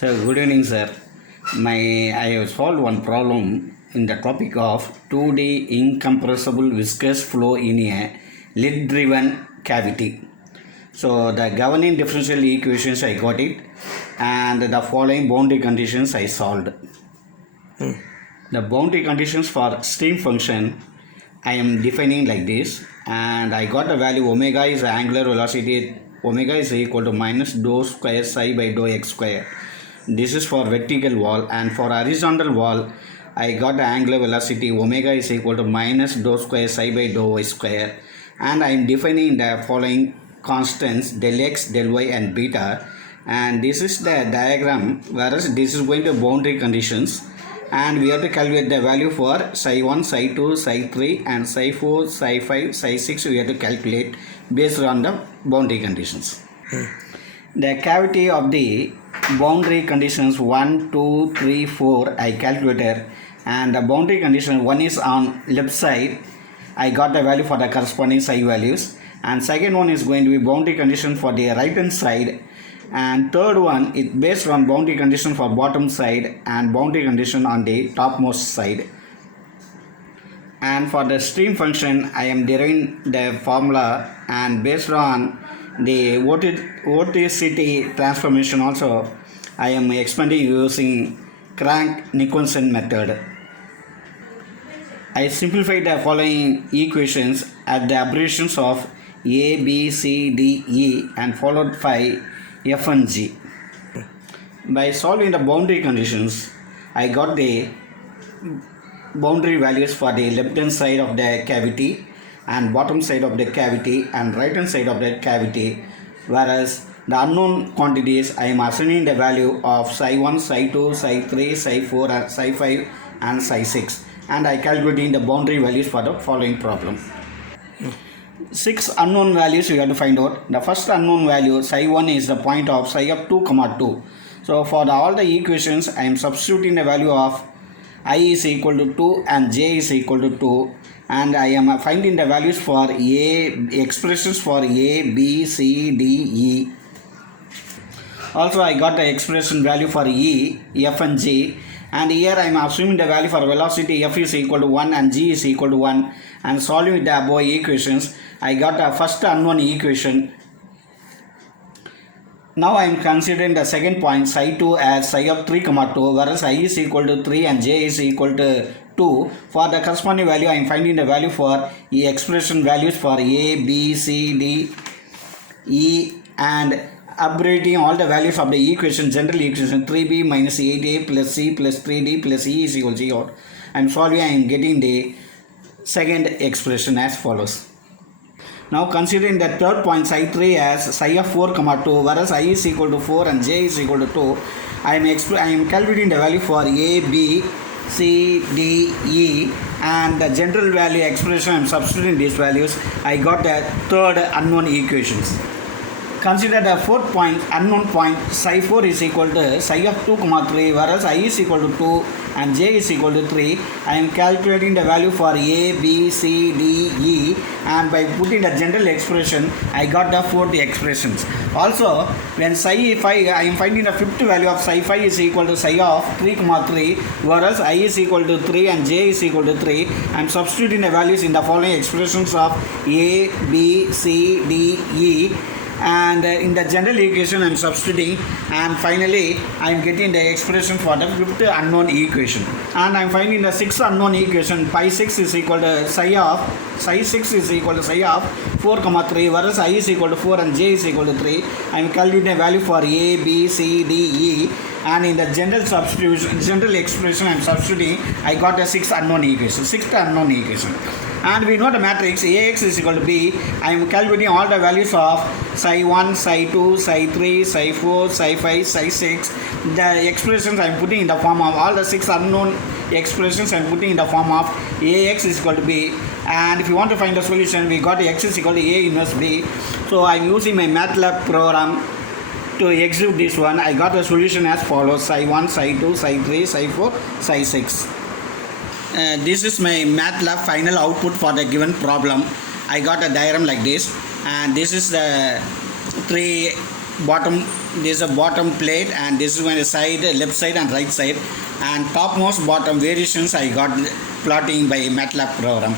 So, good evening, sir. I have solved one problem in the topic of 2D incompressible viscous flow in a lid-driven cavity. So, the governing differential equations I got it, and the following boundary conditions I solved. The boundary conditions for stream function I am defining like this, and I got the value omega is the angular velocity, omega is equal to minus dou square psi by dou x square. This is for vertical wall, and for horizontal wall I got the angular velocity omega is equal to minus dou square psi by dou y square, and I am defining the following constants del x, del y and beta, and this is the diagram, whereas this is going to boundary conditions, and we have to calculate the value for psi 1, psi 2, psi 3 and psi 4, psi 5, psi 6 we have to calculate based on the boundary conditions. The cavity of the boundary conditions 1, 2, 3, 4 I calculated, and the boundary condition 1 is on left side. I got the value for the corresponding psi values, and second one is going to be boundary condition for the right hand side, and third one is based on boundary condition for bottom side and boundary condition on the topmost side. And for the stream function I am deriving the formula, and based on the vorticity transformation also I am expanding using Crank-Nicolson method. I simplified the following equations at the abbreviations of A, B, C, D, E and followed by F and G. By solving the boundary conditions, I got the boundary values for the left hand side of the cavity and bottom side of the cavity and right hand side of the cavity, whereas the unknown quantities I am assigning the value of psi 1, psi 2, psi 3, psi 4 and psi 5 and psi 6, and I calculating the boundary values for the following problem. 6 unknown values we have to find out. The first unknown value psi 1 is the point of psi of 2, 2. So for all the equations I am substituting the value of I is equal to 2 and j is equal to 2, and I am finding the values for expressions for A, B, C, D, E. Also I got the expression value for E, F and G, and here I am assuming the value for velocity F is equal to 1 and G is equal to 1, and solving with the above equations I got the first unknown equation. Now I am considering the second point psi 2 as psi of 3, 2, whereas I is equal to 3 and j is equal to 2. For the corresponding value I am finding the value for the expression values for A, B, C, D, E, and upgrading all the values of the equation, general equation 3b minus 8a plus c plus 3d plus e is equal to 0. I am solving, I am getting the second expression as follows. Now considering the third point psi 3 as psi of 4, 2, whereas I is equal to 4 and j is equal to 2, I am calculating the value for A, B, C, D, E, and the general value expression I am substituting these values. I got the third unknown equations. Consider the fourth point, unknown point psi 4 is equal to psi of 2, 3, whereas I is equal to 2 and j is equal to 3. I am calculating the value for A, B, C, D, E, and by putting the general expression I got the fourth expressions. Also when psi 5, I am finding the fifth value of psi 5 is equal to psi of 3, 3, whereas I is equal to 3 and j is equal to 3. I am substituting the values in the following expressions of A, B, C, D, E, and in the general equation I am substituting, and finally I am getting the expression for the fifth unknown equation, and I am finding the sixth unknown equation pi 6 is equal to psi 6 is equal to psi of 4, 3, whereas I is equal to 4 and j is equal to 3. I am calculating a value for A, B, C, D, E, and in the general expression I am substituting, I got the sixth unknown equation. And we know the matrix Ax is equal to B. I am calculating all the values of psi 1, psi 2, psi 3, psi 4, psi 5, psi 6. The expressions I am putting in the form of all the 6 unknown expressions I am putting in the form of Ax is equal to B. And if you want to find the solution, we got x is equal to A inverse B. So I am using my MATLAB program to execute this one. I got the solution as follows: psi 1, psi 2, psi 3, psi 4, psi 6. This is my MATLAB final output for the given problem. I got a diagram like this, and this is the 3 bottom, this is a bottom plate, and this is my side, left side and right side, and topmost bottom variations I got plotting by MATLAB program.